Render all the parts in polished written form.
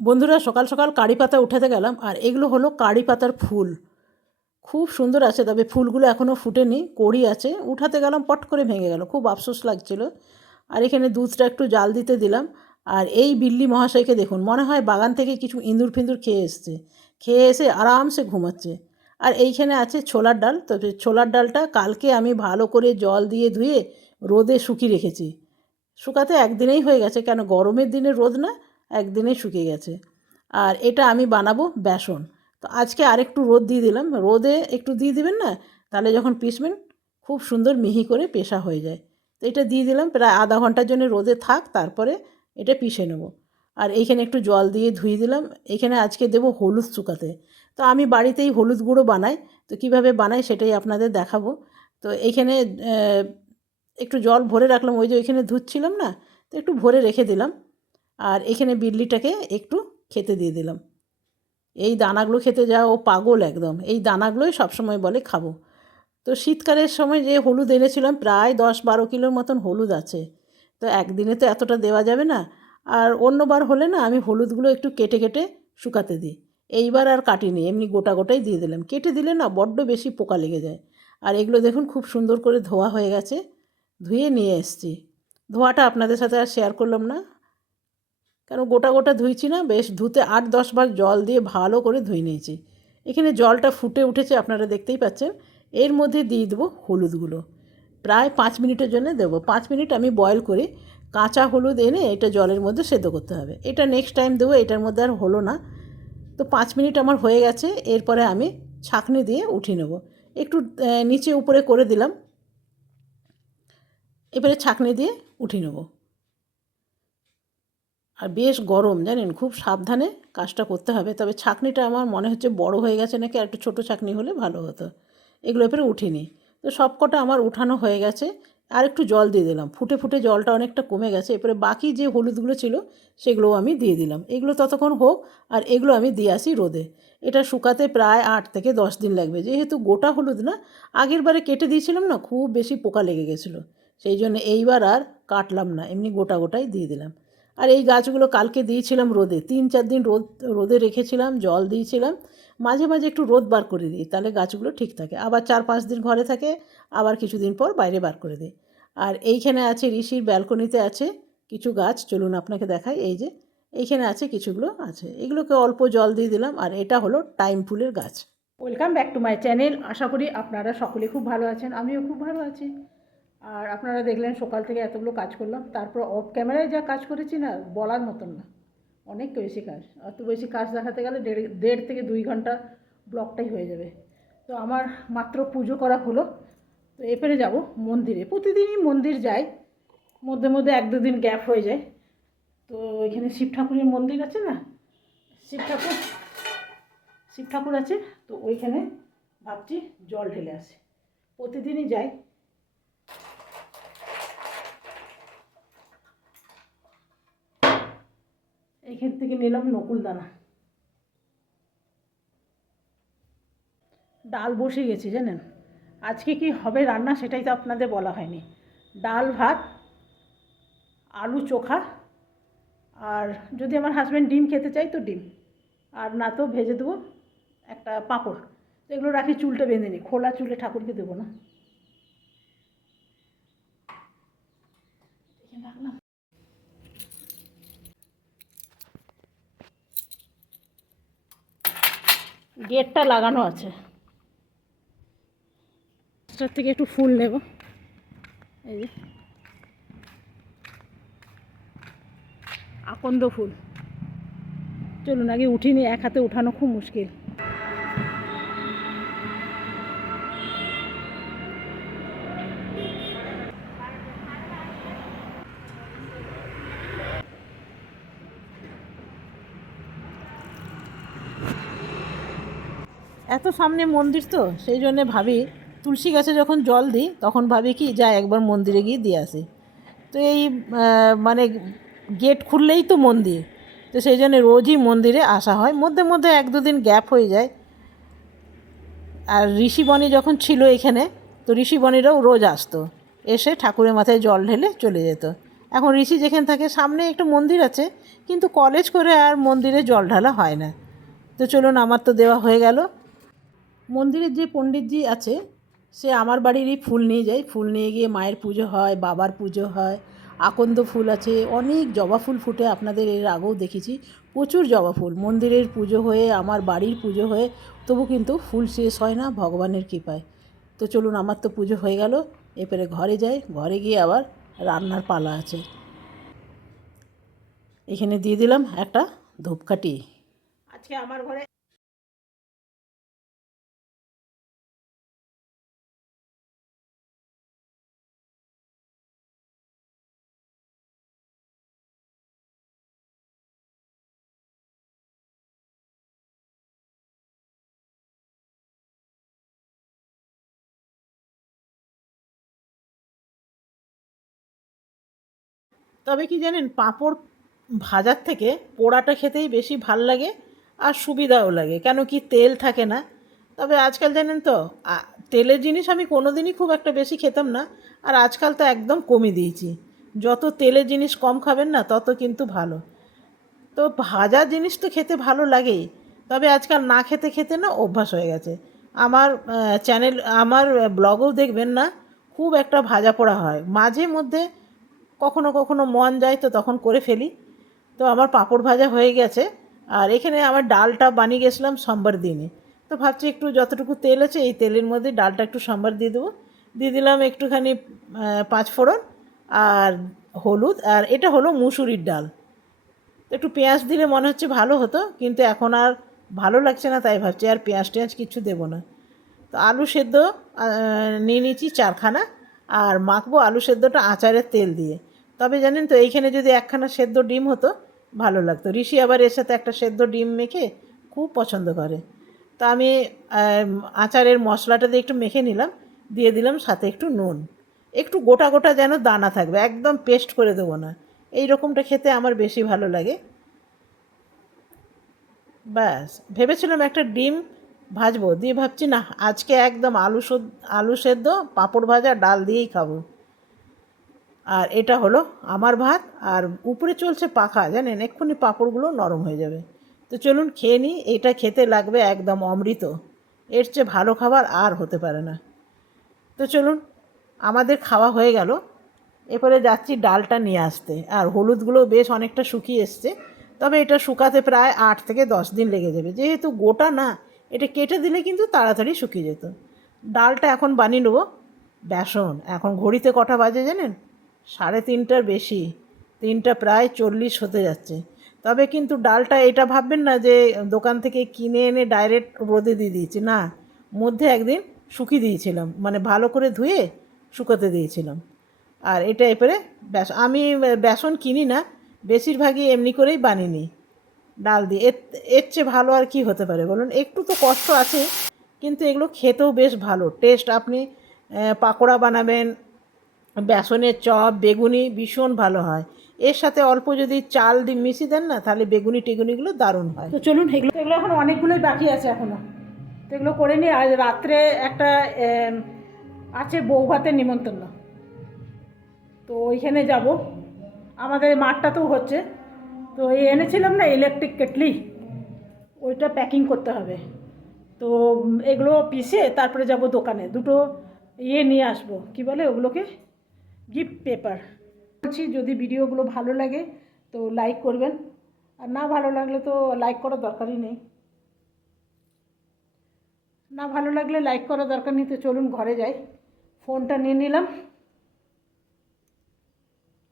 বন্ধুরা, সকাল সকাল কারি পাতা উঠাতে গেলাম, আর এগুলো হলো কারি পাতার ফুল। খুব সুন্দর আছে, তবে ফুলগুলো এখনও ফুটেনি, কড়ি আছে। উঠাতে গেলাম, পট করে ভেঙে গেল, খুব আফসোস লাগছিল। আর এখানে দুধটা একটু জাল দিতে দিলাম। আর এই বিল্লি মহাশয়কে দেখুন, মনে হয় বাগান থেকে কিছু ইঁদুর ফিঁদুর খেয়ে এসছে, খেয়ে এসে আরামসে ঘুমাচ্ছে। আর এইখানে আছে ছোলার ডাল। তবে ছোলার ডালটা কালকে আমি ভালো করে জল দিয়ে ধুয়ে রোদে শুকিয়ে রেখেছি। শুকাতে একদিনেই হয়ে গেছে, কেন গরমের দিনে রোদ না, একদিনেই শুকিয়ে গেছে। আর এটা আমি বানাবো বেসন। তো আজকে আরেকটু রোদ দিয়ে দিলাম, রোদে একটু দিয়ে দিবেন না, তাহলে যখন পিসবেন খুব সুন্দর মিহি করে পেশা হয়ে যায়। তো এটা দিয়ে দিলাম, প্রায় আধা ঘন্টার জন্য রোদে থাক, তারপরে এটা পিষে নেব। আর এইখানে একটু জল দিয়ে ধুয়ে দিলাম। এখানে আজকে দেবো হলুদ শুকাতে। তো আমি বাড়িতেই হলুদ গুঁড়ো বানাই, তো কীভাবে বানাই সেটাই আপনাদের দেখাবো। তো এইখানে একটু জল ভরে রাখলাম, ওই যে ওইখানে ধুচ্ছিলাম না, তো একটু ভরে রেখে দিলাম। আর এখানে বিল্লিটাকে একটু খেতে দিয়ে দিলাম। এই দানাগুলো খেতে যাও, ও পাগল একদম, এই দানাগুলোই সবসময় বলে খাবো। তো শীতকালের সময় যে হলুদ এনেছিলাম, প্রায় 10-12 কিলোর মতন হলুদ আছে। তো একদিনে তো এতটা দেওয়া যাবে না। আর অন্যবার হলে না, আমি হলুদগুলো একটু কেটে কেটে শুকাতে দিই। এইবার আর কাটিনি, এমনি গোটা গোটাই দিয়ে দিলাম। কেটে দিলে না বড্ড বেশি পোকা লেগে যায়। আর এগুলো দেখুন খুব সুন্দর করে ধোয়া হয়ে গেছে, ধুয়ে নিয়ে এসেছি। ধোয়াটা আপনাদের সাথে আর শেয়ার করলাম না, কেন গোটা গোটা ধুইছি না, বেশ ধুতে 8-10 বার জল দিয়ে ভালো করে ধুয়ে নিয়েছি। এখানে জলটা ফুটে উঠেছে, আপনারা দেখতেই পাচ্ছেন। এর মধ্যে দিয়ে দেবো হলুদগুলো, প্রায় 5 মিনিটের জন্য দেবো। 5 মিনিট আমি বয়েল করে কাঁচা হলুদ এনে এটা জলের মধ্যে সেদ্ধ করতে হবে। এটা নেক্সট টাইম দেবো, এটার মধ্যে আর হলো না। তো 5 মিনিট আমার হয়ে গেছে। এরপরে আমি ছাঁকনি দিয়ে উঠিয়ে নেব। একটু নিচে উপরে করে দিলাম, এবারে ছাঁকনি দিয়ে উঠিয়ে নেব। আর বেশ গরম, জানেন, খুব সাবধানে কাজটা করতে হবে। তবে ছাঁকনিটা আমার মনে হচ্ছে বড় হয়ে গেছে নাকি, আর একটু ছোটো ছাঁকনি হলে ভালো হতো। এগুলো এবারে উঠিনি। তো সব কটা আমার উঠানো হয়ে গেছে। আর একটু জল দিয়ে দিলাম, ফুটে ফুটে জলটা অনেকটা কমে গেছে। এরপরে বাকি যে হলুদগুলো ছিল সেগুলোও আমি দিয়ে দিলাম। এগুলো ততক্ষণ হোক, আর এগুলো আমি দিয়ে আসি রোদে। এটা শুকাতে প্রায় 8 থেকে 10 দিন লাগবে, যেহেতু গোটা হলুদ না। আগের বারে কেটে দিয়েছিলাম না, খুব বেশি পোকা লেগে গেছিলো, সেই জন্য এইবার আর কাটলাম না, এমনি গোটা গোটাই দিয়ে দিলাম। আর এই গাছগুলো কালকে দিয়েছিলাম রোদে, 3-4 দিন রোদে রেখেছিলাম, জল দিয়েছিলাম। মাঝে মাঝে একটু রোদ বার করে দিই, তাহলে গাছগুলো ঠিক থাকে। আবার 4-5 দিন ঘরে থাকে, আবার কিছুদিন পর বাইরে বার করে দিই। আর এইখানে আছে ঋষির ব্যালকনিতে আছে কিছু গাছ, চলুন আপনাকে দেখাই। এই যে এইখানে আছে কিছুগুলো আছে, এগুলোকে অল্প জল দিয়ে দিলাম। আর এটা হলো টাইম ফুলের গাছ। Welcome back to my channel. আশা করি আপনারা সকলে খুব ভালো আছেন, আমিও খুব ভালো আছি। আর আপনারা দেখলেন সকাল থেকে এতগুলো কাজ করলাম, তারপর অফ ক্যামেরায় যা কাজ করেছি না, বলার মতন না। অনেক বেশি কাজ, অত বেশি কাজ দেখাতে গেলে দেড় থেকে 2 ঘন্টা ব্লগটাই হয়ে যাবে। তো আমার মাত্র পুজো করা হলো। তো এরপরে যাব মন্দিরে। প্রতিদিনই মন্দির যাই, মধ্যে মধ্যে 1-2 দিন গ্যাপ হয়ে যায়। তো এখানে শিব ঠাকুরের মন্দির আছে না, শিব ঠাকুর শিব ঠাকুর আছে। তো ওইখানে ভাবছি জল ঢেলে আসি, প্রতিদিনই যাই। এইখান থেকে নিলাম নকুল দানা। ডাল বসে গেছি, জানেন। আজকে কি হবে রান্না সেটাই তো আপনাদের বলা হয়নি। ডাল ভাত, আলু চোখা, আর যদি আমার হাজব্যান্ড ডিম খেতে চাই তো ডিম, আর না তো ভেজে দেবো একটা পাঁপড়। তো এগুলো রাখি, চুলটা বেঁধে নিই, খোলা চুলে ঠাকুরকে দেবো না। রাখলাম। গেটটা লাগানো আছে, এটার থেকে একটু ফুল নেব। এই যে আকন্দ ফুল। চলুন আগে উঠিনি, এক হাতে উঠানো খুব মুশকিল। এত সামনে মন্দির, তো সেই জন্যে ভাবি তুলসী গাছে যখন জল দিই তখন ভাবি কি যা একবার মন্দিরে গিয়ে দিয়ে আসি। তো এই মানে গেট খুললেই তো মন্দির, তো সেই জন্য রোজই মন্দিরে আসা হয়। মধ্যে মধ্যে 1-2 দিন গ্যাপ হয়ে যায়। আর ঋষিবনি যখন ছিল এখানে, তো ঋষিবনিরাও রোজ আসতো, এসে ঠাকুরের মাথায় জল ঢেলে চলে যেত। এখন ঋষি যেখানে থাকে সামনে একটা মন্দির আছে, কিন্তু কলেজ করে আর মন্দিরে জল ঢালা হয় না। তো চলুন, আমার তো দেওয়া হয়ে গেল। মন্দিরের যে পণ্ডিতজি আছে সে আমার বাড়িরই ফুল নিয়ে যায়, ফুল নিয়ে গিয়ে মায়ের পুজো হয়, বাবার পুজো হয়, আকন্দ ফুল আছে, অনেক জবা ফুল ফুটে, আপনাদের এর আগেও দেখেছি, প্রচুর জবা ফুল। মন্দিরের পুজো হয়ে আমার বাড়ির পুজো হয়ে তবু কিন্তু ফুল শেষ হয় না ভগবানের কৃপায়। তো চলুন, আমার তো পুজো হয়ে গেল, এরপরে ঘরে যাই, ঘরে গিয়ে আবার রান্নার পালা আছে। এখানে দিয়ে দিলাম একটা ধূপকাঠি। আজকে আমার ঘরে তবে কি জানেন, পাঁপড় ভাজার থেকে পোড়াটা খেতেই বেশি ভাল লাগে আর সুবিধাও লাগে, কেন কি তেল থাকে না। তবে আজকাল জানেন তো, তেলের জিনিস আমি কোনো দিনই খুব একটা বেশি খেতাম না, আর আজকাল তো একদম কমিয়ে দিয়েছি। যত তেলের জিনিস কম খাবেন না তত কিন্তু ভালো। তো ভাজা জিনিস তো খেতে ভালো লাগেই, তবে আজকাল না খেতে খেতে না অভ্যাস হয়ে গেছে। আমার চ্যানেল, আমার ব্লগেও দেখবেন না খুব একটা ভাজা পোড়া হয়, মাঝে মধ্যে কখনো কখনো মন যায় তো তখন করে ফেলি। তো আমার পাঁপড় ভাজা হয়ে গেছে, আর এখানে আমার ডালটা বানিয়ে গেছিলাম সোমবার দিনে। তো ভাবছি একটু যতটুকু তেল আছে এই তেলের মধ্যে ডালটা একটু সোমবার দিয়ে দেবো। দিয়ে দিলাম একটুখানি পাঁচফোড়ন আর হলুদ, আর এটা হলো মুসুরির ডাল। একটু পেঁয়াজ দিলে মনে হচ্ছে ভালো হতো, কিন্তু এখন আর ভালো লাগছে না, তাই ভাবছি আর পেঁয়াজ টেঁয়াজ কিছু দেবো না। তো আলু সেদ্ধ নিয়ে নিয়েছি চারখানা, আর মাখবো আলু সেদ্ধটা আচারের তেল দিয়ে। তবে জানেন তো, এইখানে যদি একখানা সেদ্ধ ডিম হতো ভালো লাগতো। ঋষি আবার এর সাথে একটা সেদ্ধ ডিম মেখে খুব পছন্দ করে। তা আমি আচারের মশলাটা দিয়ে একটু মেখে নিলাম, দিয়ে দিলাম সাথে একটু নুন, একটু গোটা গোটা যেন দানা থাকবে, একদম পেস্ট করে দেবো না। এই রকমটা খেতে আমার বেশি ভালো লাগে। ব্যাস, ভেবেছিলাম একটা ডিম ভাজবো, দিয়ে ভাবছি না, আজকে একদম আলু সেদ্ধ পাঁপড় ভাজা ডাল দিয়েই খাবো। আর এটা হলো আমার ভাত, আর উপরে চলছে পাখা, জানেন এক্ষুনি পাঁপড়গুলো নরম হয়ে যাবে। তো চলুন খেয়ে নিই, এটা খেতে লাগবে একদম অমৃত, এর চেয়ে ভালো খাবার আর হতে পারে না। তো চলুন, আমাদের খাওয়া হয়ে গেল, এরপরে যাচ্ছি ডালটা নিয়ে আসতে। আর হলুদগুলো বেশ অনেকটা শুকিয়ে এসছে, তবে এটা শুকাতে প্রায় 8 থেকে 10 দিন লেগে যাবে, যেহেতু গোটা না, এটা কেটে দিলে কিন্তু তাড়াতাড়ি শুকিয়ে যেত। ডালটা এখন বানিয়ে নেবো। বেসন এখন ঘড়িতে কটা বাজে জানেন? 3:30টার বেশি, 3টা প্রায় 40 হতে যাচ্ছে। তবে কিন্তু ডালটা এটা ভাববেন না যে দোকান থেকে কিনে এনে ডাইরেক্ট রোদে দিয়ে দিয়েছি, না, মধ্যে একদিন শুকিয়ে দিয়েছিলাম, মানে ভালো করে ধুয়ে শুকোতে দিয়েছিলাম। আর এটা এরপরে আমি বেসন কিনি না, বেশিরভাগই এমনি করেই বানিয়ে নিই ডাল দিয়ে। এর চেয়ে ভালো আর কি হতে পারে বলুন? একটু তো কষ্ট আছে, কিন্তু এগুলো খেতেও বেশ ভালো টেস্ট। আপনি পাকোড়া বানাবেন, বেসনের চপ, বেগুনি ভীষণ ভালো হয়। এর সাথে অল্প যদি চাল মিশিয়ে দেন না, তাহলে বেগুনি টেগুনিগুলো দারুণ হয়। তো চলুন, এগুলো এখন অনেকগুলোই বাকি আছে এখনও, তো এগুলো করে নিই। আজ রাত্রে একটা আছে বউ ভাতের নিমন্ত্রণ, তো ওইখানে যাব। আমাদের মাঠটাতেও হচ্ছে, তো এই এনেছিলাম না ইলেকট্রিক কেটলি, ওইটা প্যাকিং করতে হবে। তো এগুলো পিষে তারপরে যাব দোকানে, দুটো নিয়ে আসবো, কি বলে ওগুলোকে, গিফট পেপার। বলছি, যদি ভিডিওগুলো ভালো লাগে তো লাইক করবেন, আর না ভালো লাগলে তো লাইক করার দরকারই নেই, না ভালো লাগলে লাইক করার দরকার নেই। তো চলুন ঘরে যাই, ফোনটা নিয়ে নিলাম।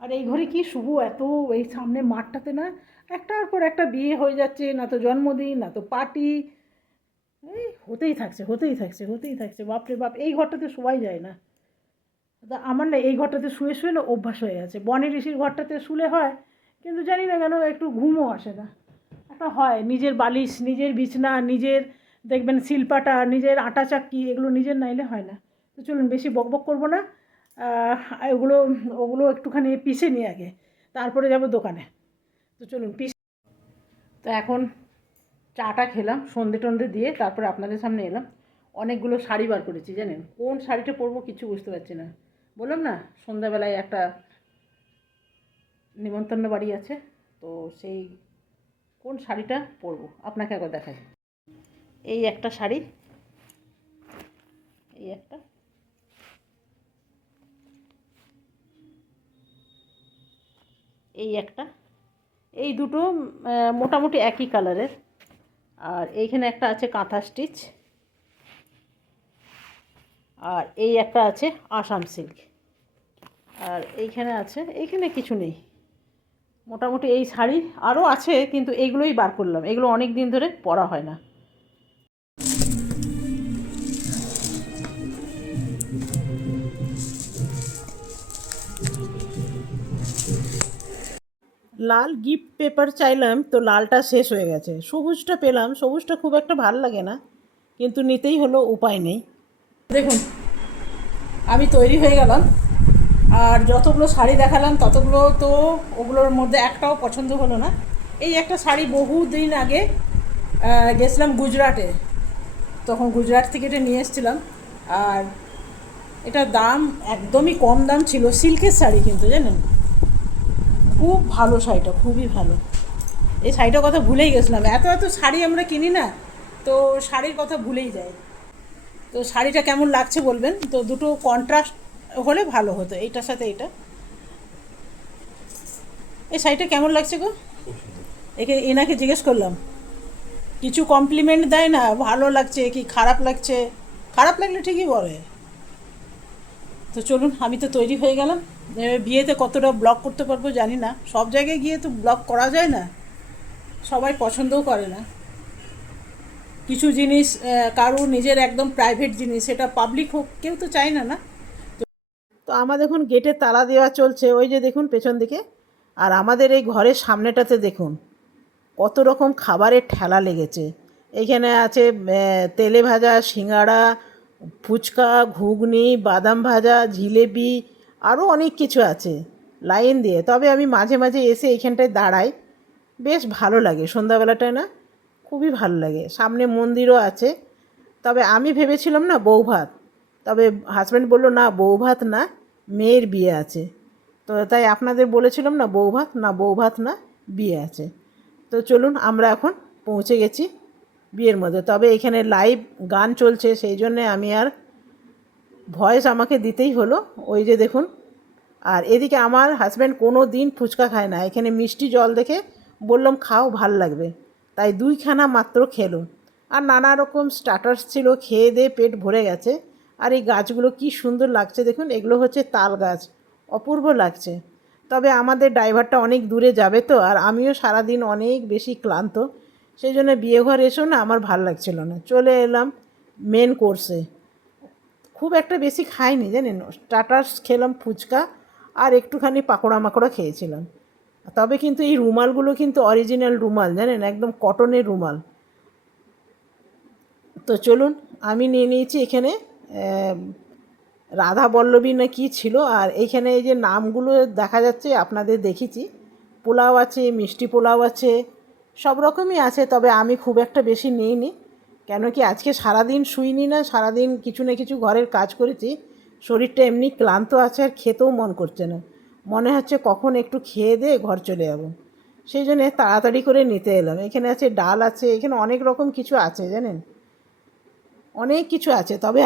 আর এই ঘরে কি শুভ, এত এই সামনে মাঠটাতে না একটার পর একটা বিয়ে হয়ে যাচ্ছে, না তো জন্মদিন, না তো পার্টি, এই হতেই থাকছে হতেই থাকছে হতেই থাকছে, বাপরে বাপ, এই ঘরটাতে শোয়াই যায় না। তা আমার না এই ঘরটাতে শুয়ে শুয়ে না অভ্যাস হয়ে গেছে। বনি ঋষির ঘরটাতে শুলে হয়, কিন্তু জানি না কেন একটু ঘুমও আসে না। একটা হয় নিজের বালিশ, নিজের বিছনা, নিজের দেখবেন শিলপাটা, নিজের আটা চাক্কি, এগুলো নিজের নাইলে হয় না। তো চলুন, বেশি বকবক করবো না, ওগুলো ওগুলো একটুখানি পিষে নিই আগে, তারপরে যাব দোকানে। তো চলুন তো এখন চাটা খেলাম সন্ধে টন্ধে দিয়ে, তারপরে আপনাদের সামনে এলাম। অনেকগুলো শাড়ি বার করেছি, জানেন কোন শাড়িটা পরবো কিছু বুঝতে পারছি না। বললাম না সন্ধ্যাবেলায় একটা নিমন্ত্রণ বাড়ি আছে, তো সেই কোন শাড়িটা পরবো আপনাকে একবার দেখাই। এই একটা শাড়ি, এই একটা, এই একটা, এই দুটো মোটামুটি একই কালারের। আর এইখানে একটা আছে কাঁথা স্টিচ, আর এই একটা আছে আসাম সিল্ক, আর এইখানে আছে, এইখানে কিছু নেই। মোটামুটি এই শাড়ি আরও আছে, কিন্তু এইগুলোই বার করলাম, এগুলো অনেক দিন ধরে পরা হয় না। লাল গিফট পেপার চাইলাম, তো লালটা শেষ হয়ে গেছে। সবুজটা পেলাম, সবুজটা খুব একটা ভাল লাগে না, কিন্তু নিতেই হলো, উপায় নেই। দেখুন আমি তৈরি হয়ে গেলাম, আর যতগুলো শাড়ি দেখালাম ততগুলো তো ওগুলোর মধ্যে একটাও পছন্দ হলো না। এই একটা শাড়ি বহুদিন আগে গেছিলাম গুজরাটে, তখন গুজরাট থেকে এটা নিয়ে এসেছিলাম। আর এটা দাম একদমই কম দাম ছিল, সিল্কের শাড়ি কিন্তু জানেন, খুব ভালো শাড়িটা, খুবই ভালো। এই শাড়িটার কথা ভুলেই গেছিলাম, এত এত শাড়ি আমরা কিনি না, তো শাড়ির কথা ভুলেই যায়। তো শাড়িটা কেমন লাগছে বলবেন, তো দুটো কন্ট্রাস্ট হলে ভালো হতো, এইটার সাথে এইটা। এই শাড়িটা কেমন লাগছে গো? এনাকে জিজ্ঞেস করলাম, কিছু কমপ্লিমেন্ট দেয় না, ভালো লাগছে কি খারাপ লাগছে, খারাপ লাগলে ঠিকই বলে। তো চলুন, আমি তো তৈরি হয়ে গেলাম। বিয়েতে কতটা ব্লগ করতে পারবো জানি না, সব জায়গায় গিয়ে তো ব্লগ করা যায় না, সবাই পছন্দও করে না। কিছু জিনিস কারো নিজের একদম প্রাইভেট জিনিস, সেটা পাবলিক হোক, কেউ তো চায় না, না? তো আমাদের এখন গেটে তালা দেওয়া চলছে, ওই যে দেখুন পেছন দিকে। আর আমাদের এই ঘরের সামনেটাতে দেখুন কত রকম খাবারের ঠেলা লেগেছে। এইখানে আছে তেলে ভাজা সিঙ্গাড়া, ফুচকা, ঘুগনি, বাদাম ভাজা, জিলেবি, আরও অনেক কিছু আছে লাইন দিয়ে। তবে আমি মাঝে মাঝে এসে এইখানটায় দাঁড়াই, বেশ ভালো লাগে সন্ধ্যাবেলাটায়, না খুবই ভালো লাগে। সামনে মন্দিরও আছে। তবে আমি ভেবেছিলাম না বউ ভাত, তবে হাজব্যান্ড বললো না বউ ভাত না, মেয়ের বিয়ে আছে। তো তাই আপনাদের বলেছিলাম না বউ ভাত না, বউ ভাত না, বিয়ে আছে। তো চলুন, আমরা এখন পৌঁছে গেছি বিয়ের মধ্যে। তবে এখানে লাইভ গান চলছে, সেই জন্যে আমি আর ভয়েস আমাকে দিতেই হলো, ওই যে দেখুন। আর এদিকে আমার হাজব্যান্ড কোনো দিন ফুচকা খায় না, এখানে মিষ্টি জল দেখে বললাম খাও, ভাল লাগবে, তাই 2খানা মাত্র খেলো। আর নানা রকম স্টার্টার্স ছিল, খেয়ে দিয়ে পেট ভরে গেছে। আর এই গাছগুলো কি সুন্দর লাগছে দেখুন, এগুলো হচ্ছে তাল গাছ, অপূর্ব লাগছে। তবে আমাদের ড্রাইভারটা অনেক দূরে যাবে তো, আর আমিও সারাদিন অনেক বেশি ক্লান্ত, সেই জন্য বিয়ে ঘর এসেও না আমার ভাল লাগছিল না, চলে এলাম মেন কোর্সে। খুব একটা বেশি খাইনি জানেন, স্টার্টার্স খেলাম, ফুচকা আর একটুখানি পাকোড়া মাকোড়া খেয়েছিলাম। তবে কিন্তু এই রুমালগুলো কিন্তু অরিজিনাল রুমাল জানেন, একদম কটনের রুমাল। তো চলুন, আমি নিয়ে নিয়েছি এখানে রাধা বল্লভী না কী ছিল। আর এইখানে এই যে নামগুলো দেখা যাচ্ছে আপনাদের দেখেছি, পোলাও আছে, মিষ্টি পোলাও আছে, সব রকমই আছে। তবে আমি খুব একটা বেশি নিইনি, কেন কি আজকে সারাদিন শুইনি না, সারাদিন কিছু না কিছু ঘরের কাজ করেছি, শরীরটা এমনি ক্লান্ত আছে, আর খেতেও মন করছে না, মনে হচ্ছে কখন একটু খেয়ে দিয়ে ঘর চলে যাব। সেই জন্যে তাড়াতাড়ি করে নিতে এলাম। এখানে আছে ডাল আছে, এখানে অনেক রকম কিছু আছে জানেন, অনেক কিছু আছে। তবে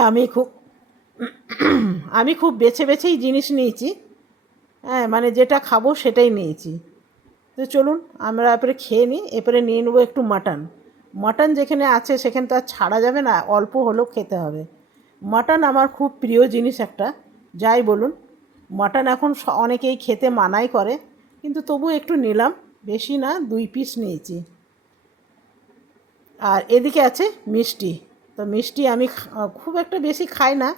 আমি খুব বেছে বেছেই জিনিস নিয়েছি, হ্যাঁ, মানে যেটা খাবো সেটাই নিয়েছি। তো চলুন আমরা এরপরে খেয়ে নিই, এরপরে নিয়ে নেবো একটু মাটন। মাটন যেখানে আছে সেখানে তো আর ছাড়া যাবে না, অল্প হলেও খেতে হবে। মাটন আমার খুব প্রিয় জিনিস একটা, যাই বলুন। মাটন এখন অনেকেই খেতে মানাই করে, কিন্তু তবু একটু নিলাম, বেশি না, 2 পিস নিয়েছি। আর এদিকে আছে মিষ্টি। তো মিষ্টি আমি খুব একটা বেশি খাই না,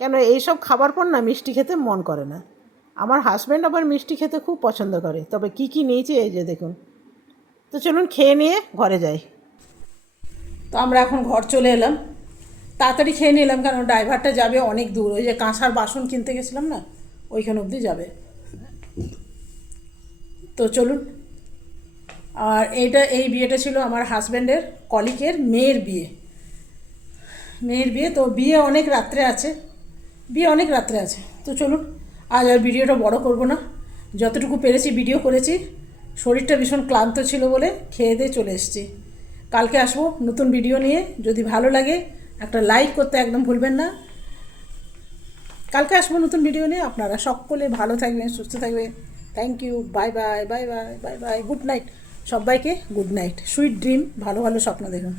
কেন এইসব খাবার পর না মিষ্টি খেতে মন করে না। আমার হাজব্যান্ড আবার মিষ্টি খেতে খুব পছন্দ করে। তবে কি কি নিয়েছি এই যে দেখুন। তো চলুন খেয়ে নিয়ে ঘরে যাই। তো আমরা এখন ঘর চলে এলাম, তাড়াতাড়ি খেয়ে নিলাম, কারণ ড্রাইভারটা যাবে অনেক দূর, ওই যে কাঁসার বাসন কিনতে গেছিলাম না, ওইখান অবধি যাবে। তো চলুন। আর এই বিয়েটা ছিল আমার হাজব্যান্ডের কলিগের মেয়ের বিয়ে, তো বিয়ে অনেক রাত্রে আছে, তো চলুন, আজ আর ভিডিওটা বড় করব না, যতটুকু পেরেছি ভিডিও করেছি। শরীরটা ভীষণ ক্লান্ত ছিল বলে খেয়ে দিয়ে চলে এসেছি। কালকে আসবো নতুন ভিডিও নিয়ে। যদি ভালো লাগে একটা লাইক করতে একদম ভুলবেন না। কালকে আসবো নতুন ভিডিও নিয়ে। আপনারা সকলে ভালো থাকবেন, সুস্থ থাকবেন। Thank you. Bye bye bye bye bye bye. Good night সবাইকে। গুড নাইট, সুইট ড্রিম, ভালো ভালো স্বপ্ন দেখুন।